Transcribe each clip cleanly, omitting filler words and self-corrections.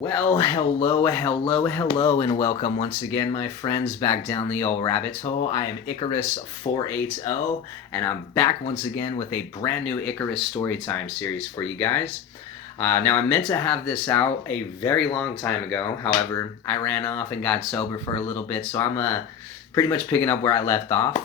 Well, hello, and welcome once again, my friends, back down the old rabbit hole. I am Icarus 480, and I'm back once again with a brand new Icarus Storytime series for you guys. Now, I meant to have this out a very long time ago. However, I ran off and got sober for a little bit, so I'm pretty much picking up where I left off.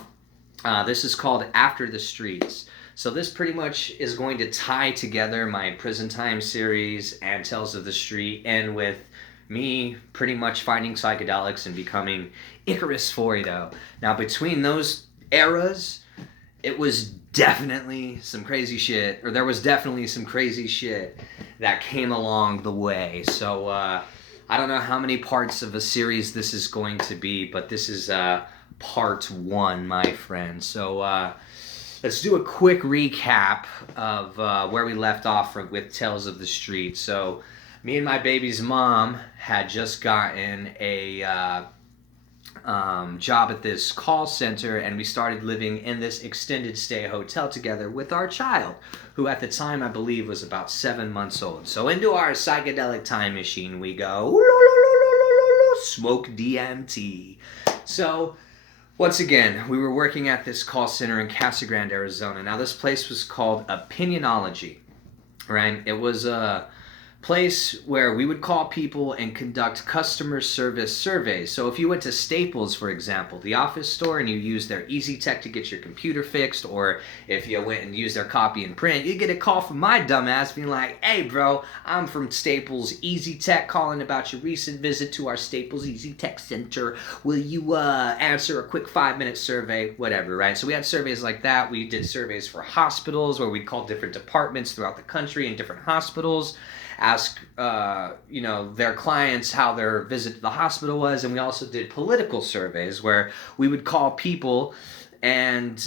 This is called After the Streets. So this pretty much is going to tie together my Prison Time series and Tales of the Street, and with me pretty much finding psychedelics and becoming Icarus 480. Now, between those eras, it was definitely some crazy shit, or there was definitely some crazy shit that came along the way. So I don't know how many parts of a series this is going to be, but this is part one, my friend. So let's do a quick recap of where we left off with Tales of the Street. So me and my baby's mom had just gotten a job at this call center, and we started living in this extended stay hotel together with our child, who at the time I believe was about 7 months old. So into our psychedelic time machine we go, smoke DMT. So once again, we were working at this call center in Casa Grande, Arizona. Now, this place was called Opinionology, right? It was a place where we would call people and conduct customer service surveys. So if you went to Staples, for example, the office store, and you used their Easy Tech to get your computer fixed, or if you went and used their copy and print, you'd get a call from my dumbass being like, "Hey bro, I'm from Staples Easy Tech calling about your recent visit to our Staples Easy Tech Center. Will you answer a quick 5-minute survey?" Whatever, right? So we had surveys like that. We did surveys for hospitals where we'd call different departments throughout the country and different hospitals, ask their clients how their visit to the hospital was. And we also did political surveys where we would call people and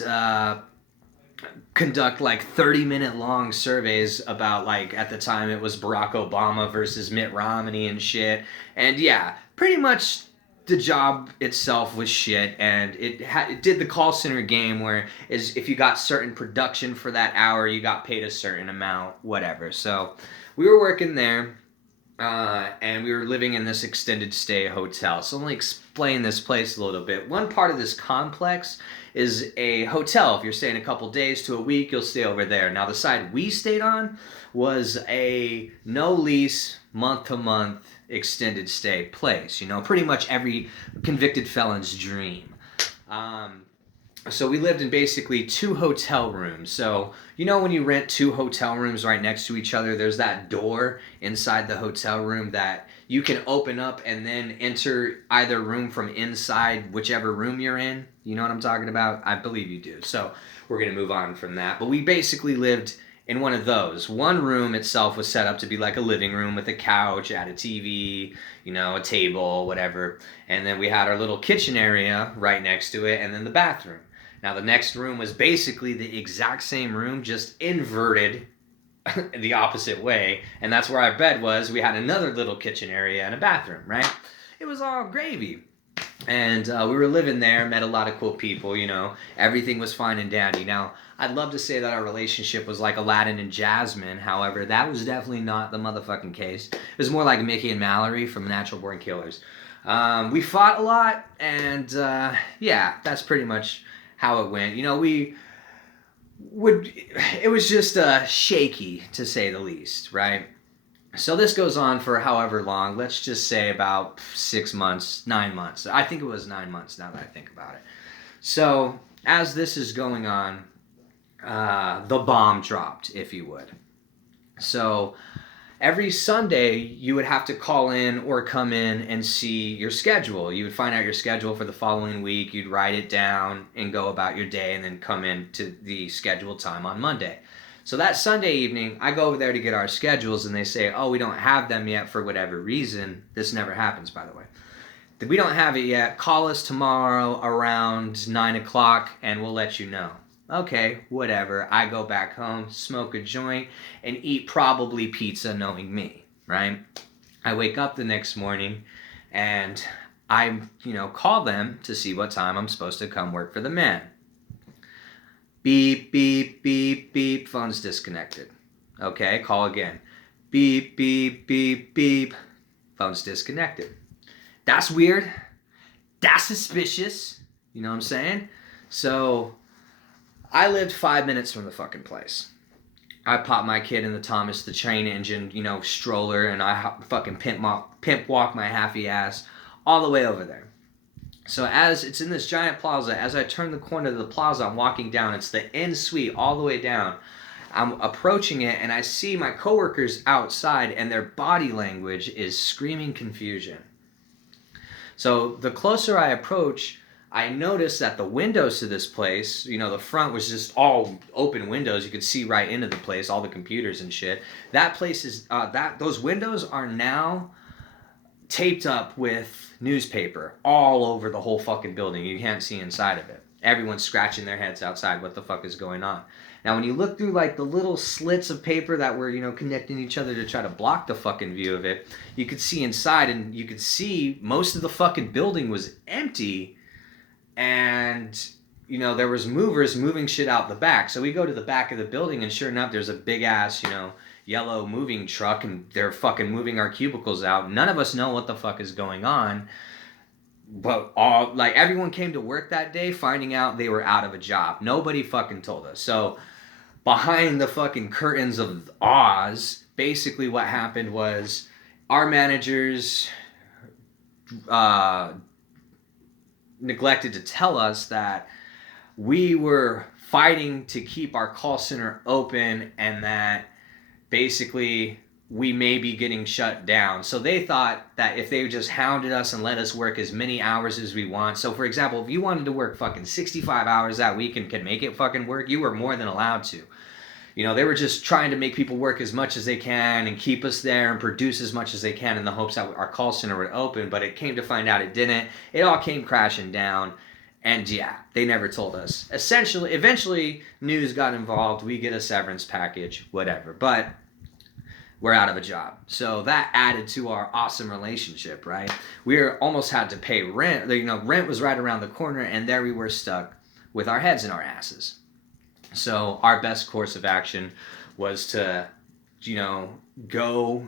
conduct like 30-minute long surveys about, like, at the time it was Barack Obama versus Mitt Romney and shit. And yeah, pretty much the job itself was shit, and it did the call center game where is if you got certain production for that hour, you got paid a certain amount, whatever. So we were working there, and we were living in this extended stay hotel. So let me explain this place a little bit. One part of this complex is a hotel. If you're staying a couple days to a week, you'll stay over there. Now, the side we stayed on was a no lease, month to month extended stay place. You know, pretty much every convicted felon's dream. So we lived in basically 2 hotel rooms. So, you know, when you rent 2 hotel rooms right next to each other, there's that door inside the hotel room that you can open up and then enter either room from inside whichever room you're in. You know what I'm talking about? I believe you do. So we're going to move on from that. But we basically lived in one of those. One room itself was set up to be like a living room with a couch, had a TV, you know, a table, whatever. And then we had our little kitchen area right next to it, and then the bathroom. Now, the next room was basically the exact same room, just inverted the opposite way, and that's where our bed was. We had another little kitchen area and a bathroom, right? It was all gravy. And we were living there, met a lot of cool people, you know. Everything was fine and dandy. Now, I'd love to say that our relationship was like Aladdin and Jasmine. However, that was definitely not the motherfucking case. It was more like Mickey and Mallory from Natural Born Killers. We fought a lot, and yeah, that's pretty much how it went. You know, it was just shaky, to say the least, right? So this goes on for however long. Let's just say about 6 months, 9 months. I think it was 9 months now that I think about it. So as this is going on, the bomb dropped, if you would. So every Sunday, you would have to call in or come in and see your schedule. You would find out your schedule for the following week. You'd write it down and go about your day, and then come in to the scheduled time on Monday. So that Sunday evening, I go over there to get our schedules, and they say, "Oh, we don't have them yet for whatever reason." This never happens, by the way. "We don't have it yet. Call us tomorrow around 9 o'clock, and we'll let you know." Okay, whatever. I go back home, smoke a joint, and eat probably pizza, knowing me, right? I wake up the next morning, and I, call them to see what time I'm supposed to come work for the man. Beep, beep, beep, beep. Phone's disconnected. Okay, call again. Beep, beep, beep, beep. Phone's disconnected. That's weird. That's suspicious. You know what I'm saying? So I lived 5 minutes from the fucking place. I popped my kid in the Thomas the Train Engine, stroller, and I fucking pimp walk my happy ass all the way over there. So as it's in this giant plaza, as I turn the corner of the plaza, I'm walking down. It's the end suite all the way down. I'm approaching it, and I see my coworkers outside, and their body language is screaming confusion. So the closer I approach, I noticed that the windows to this place, the front was just all open windows. You could see right into the place, all the computers and shit. That place is, those windows are now taped up with newspaper all over the whole fucking building. You can't see inside of it. Everyone's scratching their heads outside. What the fuck is going on? Now, when you look through like the little slits of paper that were, connecting each other to try to block the fucking view of it, you could see inside, and you could see most of the fucking building was empty, and there was movers moving shit out the back. So we go to the back of the building, and sure enough, there's a big ass, yellow moving truck, and they're fucking moving our cubicles out. None of us know what the fuck is going on. But everyone came to work that day finding out they were out of a job. Nobody fucking told us. So behind the fucking curtains of Oz, basically what happened was our managers neglected to tell us that we were fighting to keep our call center open, and that basically we may be getting shut down. So they thought that if they just hounded us and let us work as many hours as we want. So for example, if you wanted to work fucking 65 hours that week and could make it fucking work, you were more than allowed to. They were just trying to make people work as much as they can and keep us there and produce as much as they can in the hopes that our call center would open. But it came to find out it didn't. It all came crashing down. And yeah, they never told us. Eventually, news got involved. We get a severance package, whatever. But we're out of a job. So that added to our awesome relationship, right? We almost had to pay rent. Rent was right around the corner, and there we were stuck with our heads in our asses. So our best course of action was to, go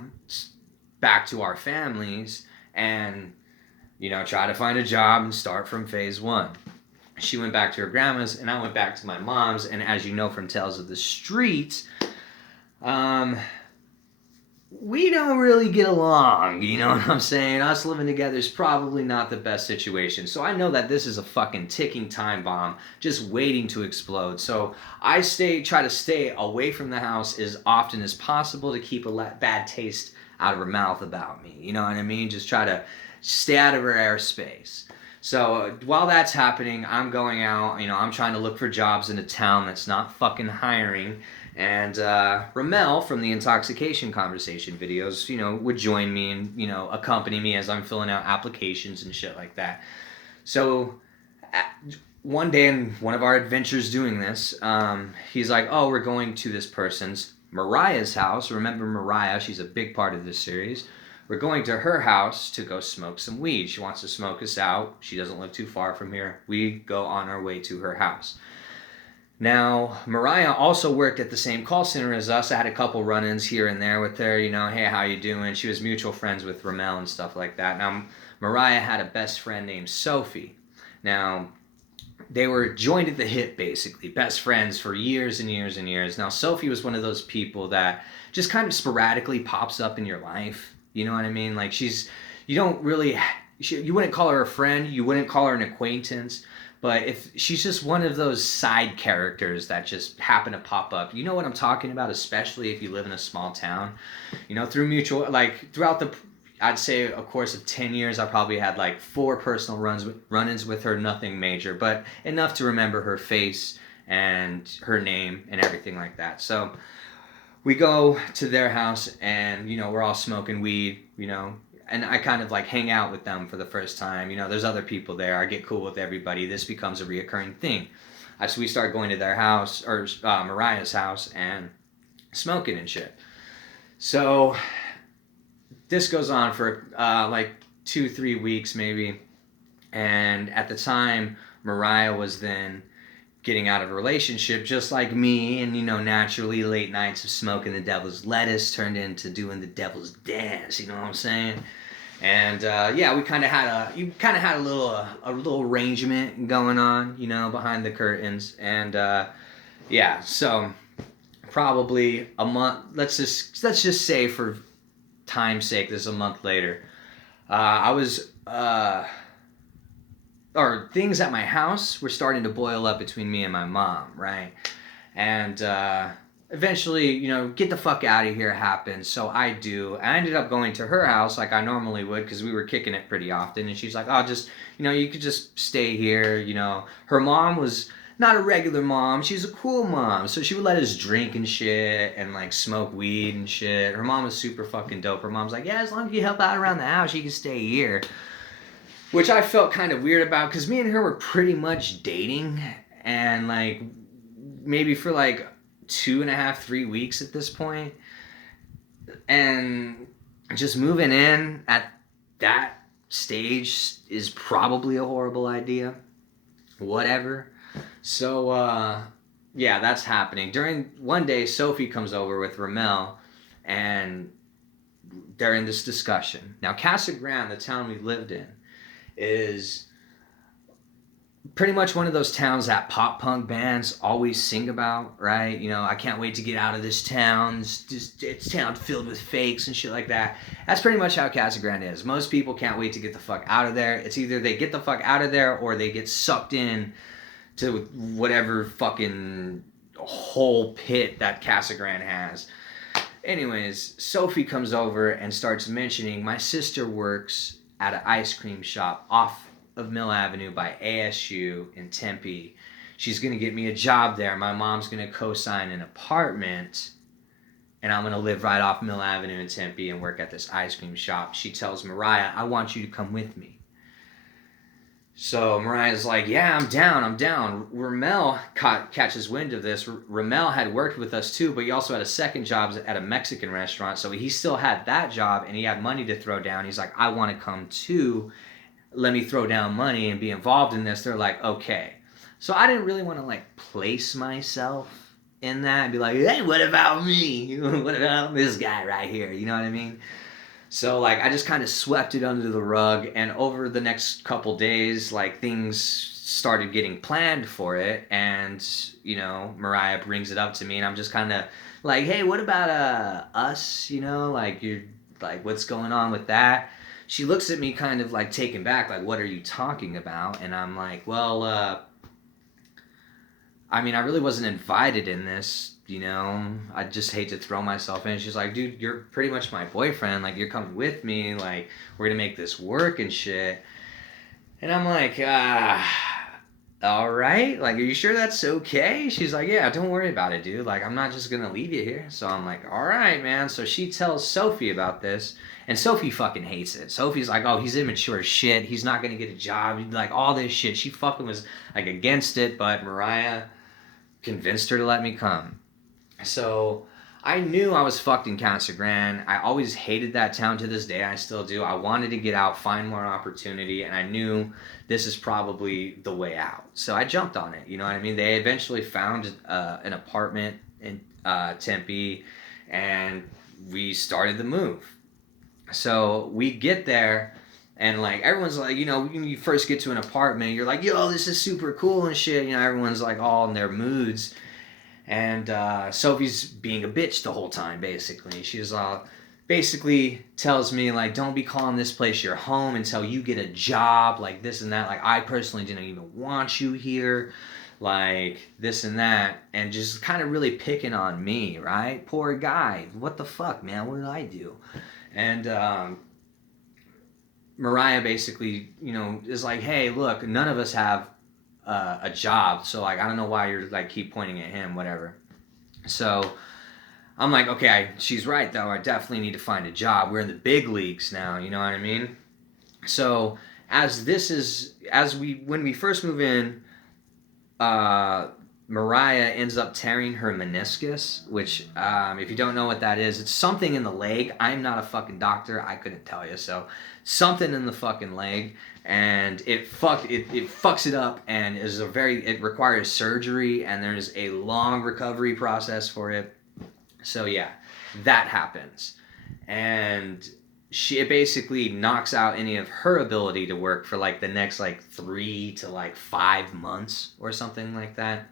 back to our families and, try to find a job and start from phase one. She went back to her grandma's, and I went back to my mom's. And as you know from Tales of the Streets, we don't really get along, you know what I'm saying? Us living together is probably not the best situation. So I know that this is a fucking ticking time bomb just waiting to explode. So I try to stay away from the house as often as possible to keep a bad taste out of her mouth about me. You know what I mean? Just try to stay out of her airspace. So while that's happening, I'm going out, I'm trying to look for jobs in a town that's not fucking hiring. And Ramel from the Intoxication Conversation videos, would join me and, accompany me as I'm filling out applications and shit like that. So one day in one of our adventures doing this, he's like, oh, we're going to this person's, Mariah's house. Remember Mariah, she's a big part of this series. We're going to her house to go smoke some weed. She wants to smoke us out. She doesn't live too far from here. We go on our way to her house. Now, Mariah also worked at the same call center as us. I had a couple run-ins here and there with her, hey, how you doing? She was mutual friends with Ramel and stuff like that. Now, Mariah had a best friend named Sophie. Now, they were joined at the hip, basically, best friends for years and years and years. Now, Sophie was one of those people that just kind of sporadically pops up in your life. You know what I mean? Like, you wouldn't call her a friend, you wouldn't call her an acquaintance. But if she's just one of those side characters that just happen to pop up. You know what I'm talking about, especially if you live in a small town. Throughout I'd say a course of 10 years, I probably had 4 personal run-ins with her, nothing major, but enough to remember her face and her name and everything like that. So we go to their house and, we're all smoking weed, and I kind of hang out with them for the first time. There's other people there. I get cool with everybody. This becomes a reoccurring thing. So we start going to their house, or Mariah's house, and smoking and shit. So this goes on for 2-3 weeks maybe. And at the time, Mariah was then getting out of a relationship just like me, and naturally late nights of smoking the devil's lettuce turned into doing the devil's dance, you know what I'm saying? And yeah, we kind of had a little arrangement going on, you know, behind the curtains. And yeah, so probably a month. Let's just say for time's sake, this is a month later. I was or things at my house were starting to boil up between me and my mom, right? And eventually, you know, get the fuck out of here happened. So I do. I ended up going to her house like I normally would because we were kicking it pretty often. And she's like, oh, just, you know, you could just stay here. You know, her mom was not a regular mom. She's a cool mom. So she would let us drink and shit and like smoke weed and shit. Her mom was super fucking dope. Her mom's like, yeah, as long as you help out around the house, you can stay here. Which I felt kind of weird about because me and her were pretty much dating. And like maybe for like 2.5, 3 weeks at this point, and just moving in at that stage is probably a horrible idea. Whatever. So yeah, that's happening. During one day, Sophie comes over with Ramel, and they're in this discussion. Now, Casa Grande, the town we lived in, is pretty much one of those towns that pop punk bands always sing about, right? You know, I can't wait to get out of this town. It's town filled with fakes and shit like that. That's pretty much how Casa Grande is. Most people can't wait to get the fuck out of there. It's either they get the fuck out of there or they get sucked in to whatever fucking whole pit that Casa Grande has. Anyways, Sophie comes over and starts mentioning my sister works at an ice cream shop off of Mill Avenue by ASU in Tempe. She's going to get me a job there. My mom's going to co-sign an apartment, and I'm going to live right off Mill Avenue in Tempe and work at this ice cream shop. She tells Mariah, I want you to come with me. So Mariah's like, yeah, I'm down. Ramel catches wind of this. Ramel had worked with us too, but he also had a second job at a Mexican restaurant. So he still had that job, and he had money to throw down. He's like, I want to come too. Let me throw down money and be involved in this. They're like, okay. So I didn't really want to like place myself in that and be like, hey, what about me? What about this guy right here? You know what I mean? So like I just kind of swept it under the rug, and over the next couple days, like things started getting planned for it, and you know, Mariah brings it up to me, and I'm just kind of like, hey, what about us? You know, like you're like, what's going on with that? She looks at me kind of like taken back, like, what are you talking about? And I'm like, well, I mean, I really wasn't invited in this, you know. I just hate to throw myself in. She's like, dude, you're pretty much my boyfriend. Like, you're coming with me. Like, we're going to make this work and shit. And I'm like, all right. Like, are you sure that's okay? She's like, yeah, don't worry about it, dude. Like, I'm not just going to leave you here. So I'm like, all right, man. So she tells Sophie about this. And Sophie fucking hates it. Sophie's like, oh, he's immature as shit. He's not going to get a job. Like, all this shit. She fucking was, like, against it. But Mariah convinced her to let me come. So I knew I was fucked in Casa Grande. I always hated that town to this day. I still do. I wanted to get out, find more opportunity, and I knew this is probably the way out. So I jumped on it. You know what I mean? They eventually found an apartment in Tempe, and we started the move. So we get there, and like everyone's like, you know, when you first get to an apartment, you're like, yo, this is super cool and shit. You know, everyone's like all in their moods. And Sophie's being a bitch the whole time, basically. She's basically tells me, like, don't be calling this place your home until you get a job, like this and that. Like, I personally didn't even want you here, like this and that. And just kind of really picking on me, right? Poor guy. What the fuck, man? What did I do? And Mariah basically, you know, is like, hey, look, none of us have a job, so like I don't know why you're like keep pointing at him, whatever. So I'm like, okay, she's right though. I definitely need to find a job. We're in the big leagues now, you know what I mean? So when we first move in, Mariah ends up tearing her meniscus, which, if you don't know what that is, it's something in the leg. I'm not a fucking doctor. I couldn't tell you. So, something in the fucking leg, and it fucks it up, and it requires surgery, and there's a long recovery process for it. So yeah, that happens, and it basically knocks out any of her ability to work for like the next like 3 to like 5 months or something like that.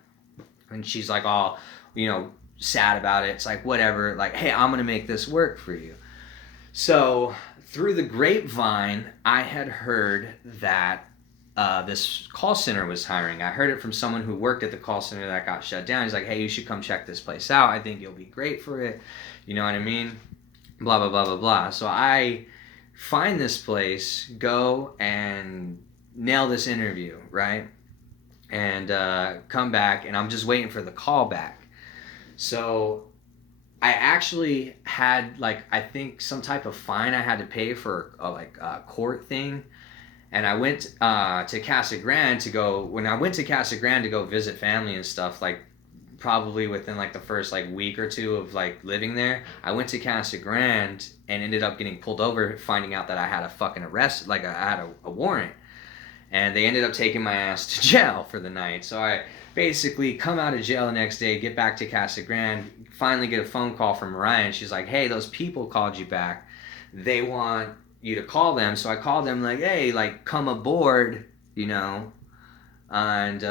And she's like all, sad about it. It's like, whatever, like, hey, I'm gonna make this work for you. So through the grapevine, I had heard that this call center was hiring. I heard it from someone who worked at the call center that got shut down. He's like, hey, you should come check this place out. I think you'll be great for it. You know what I mean? Blah, blah, blah, blah, blah. So I find this place, go and nail this interview, right? And come back, and I'm just waiting for the call back. So I actually had, like, I think some type of fine I had to pay for a court thing. And I went to Casa Grande to go, when I went to Casa Grande to go visit family and stuff, like probably within like the first like week or two of like living there, I went to Casa Grande and ended up getting pulled over, finding out that I had a fucking arrest, like I had a warrant. And they ended up taking my ass to jail for the night. So I basically come out of jail the next day, get back to Casa Grande, finally get a phone call from Mariah, and she's like, hey, those people called you back. They want you to call them. So I called them like, hey, like, come aboard, and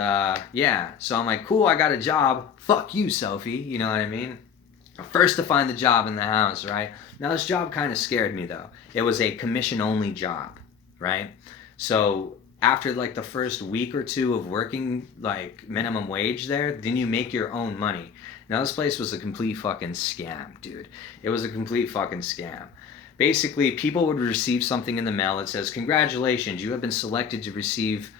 yeah. So I'm like, cool, I got a job. Fuck you, Sophie. You know what I mean? First to find the job in the house, right? Now this job kind of scared me though. It was a commission only job, right? So after like the first week or two of working like minimum wage there, then you make your own money. Now this place was a complete fucking scam, dude. It was a complete fucking scam. Basically, people would receive something in the mail that says, congratulations, you have been selected to receive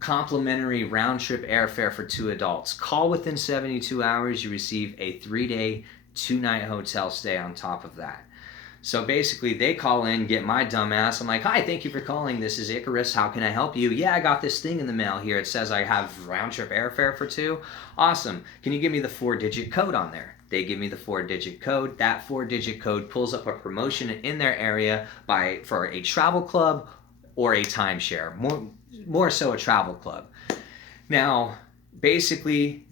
complimentary round-trip airfare for 2 adults. Call within 72 hours, you receive a 3-day, 2-night hotel stay on top of that. So basically, they call in, get my dumb ass. I'm like, hi, thank you for calling. This is Icarus. How can I help you? Yeah, I got this thing in the mail here. It says I have round-trip airfare for 2. Awesome. Can you give me the 4-digit code on there? They give me the 4-digit code. That 4-digit code pulls up a promotion in their area for a travel club or a timeshare. More so a travel club. Now, basically,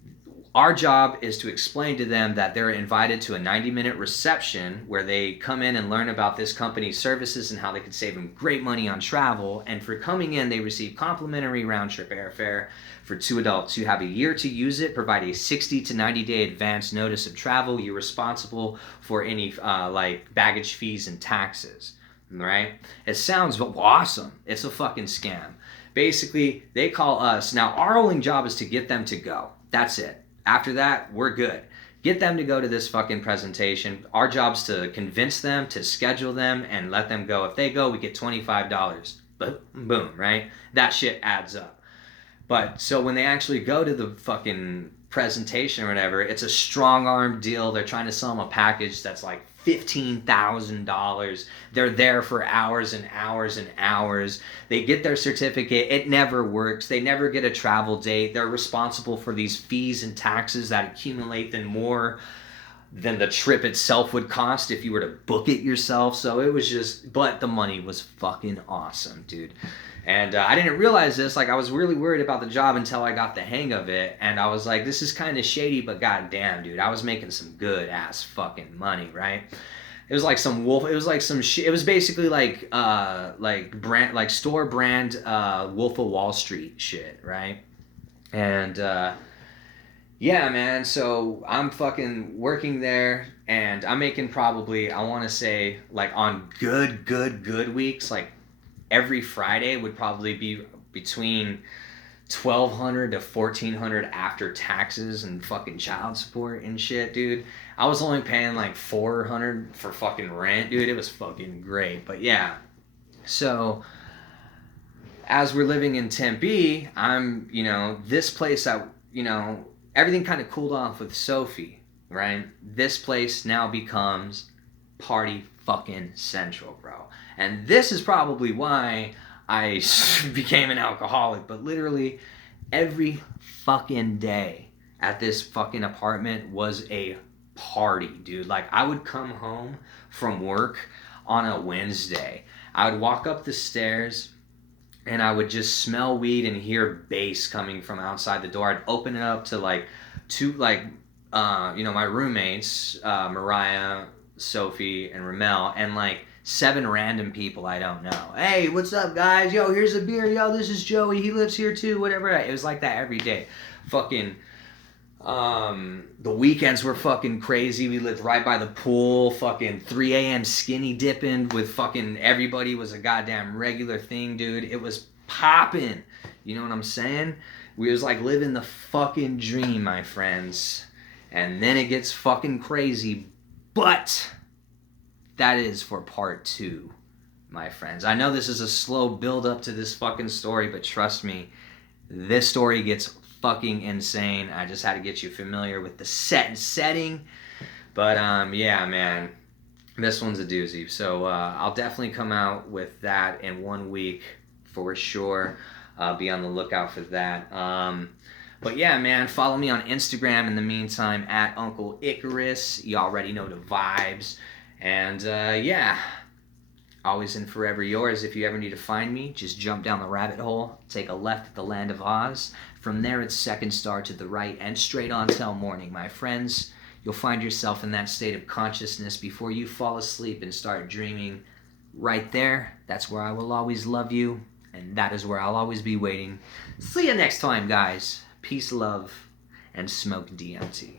our job is to explain to them that they're invited to a 90-minute reception where they come in and learn about this company's services and how they could save them great money on travel. And for coming in, they receive complimentary round-trip airfare for 2 adults. You have a year to use it. Provide a 60 to 90-day advance notice of travel. You're responsible for any like baggage fees and taxes. Right? It sounds awesome. It's a fucking scam. Basically, they call us. Now, our only job is to get them to go. That's it. After that, we're good. Get them to go to this fucking presentation. Our job's to convince them, to schedule them, and let them go. If they go, we get $25. Boom, right? That shit adds up. But so when they actually go to the fucking presentation or whatever, it's a strong arm deal. They're trying to sell them a package that's like $15,000. They're there for hours and hours and hours. They get their certificate. It never works. They never get a travel date. They're responsible for these fees and taxes that accumulate than more than the trip itself would cost if you were to book it yourself. So it was just, but the money was fucking awesome, dude. And I didn't realize this. Like, I was really worried about the job until I got the hang of it. And I was like, this is kind of shady, but goddamn, dude, I was making some good ass fucking money, right? It was like some wolf. It was like some shit. It was basically like brand, like store brand, Wolf of Wall Street shit, right? And yeah, man. So I'm fucking working there, and I'm making probably, I want to say, like on good weeks, like every Friday would probably be between $1,200 to $1,400 after taxes and fucking child support and shit, dude. I was only paying like $400 for fucking rent, dude. It was fucking great. But yeah, so as we're living in Tempe, I'm, this place that, everything kind of cooled off with Sophie, right? This place now becomes party fucking central, bro. And this is probably why I became an alcoholic. But literally every fucking day at this fucking apartment was a party, dude. Like, I would come home from work on a Wednesday. I would walk up the stairs and I would just smell weed and hear bass coming from outside the door. I'd open it up to my roommates, Mariah, Sophie, and Ramel, and like 7 random people I don't know. Hey, what's up, guys? Yo, here's a beer. Yo, this is Joey. He lives here too. Whatever. It was like that every day. Fucking. The weekends were fucking crazy. We lived right by the pool. Fucking 3 a.m. skinny dipping with fucking everybody was a goddamn regular thing, dude. It was popping. You know what I'm saying? We was like living the fucking dream, my friends. And then it gets fucking crazy. But that is for part 2, my friends. I know this is a slow build up to this fucking story, but trust me, this story gets fucking insane. I just had to get you familiar with the set and setting. But yeah, man, this one's a doozy. So I'll definitely come out with that in 1 week for sure. Be on the lookout for that. But yeah, man, follow me on Instagram in the meantime at Uncle Icarus. You already know the vibes. And yeah, always and forever yours. If you ever need to find me, just jump down the rabbit hole, take a left at the land of Oz. From there, it's second star to the right and straight on till morning, my friends. You'll find yourself in that state of consciousness before you fall asleep and start dreaming. Right there, that's where I will always love you, and that is where I'll always be waiting. See you next time, guys. Peace, love, and smoke DMT.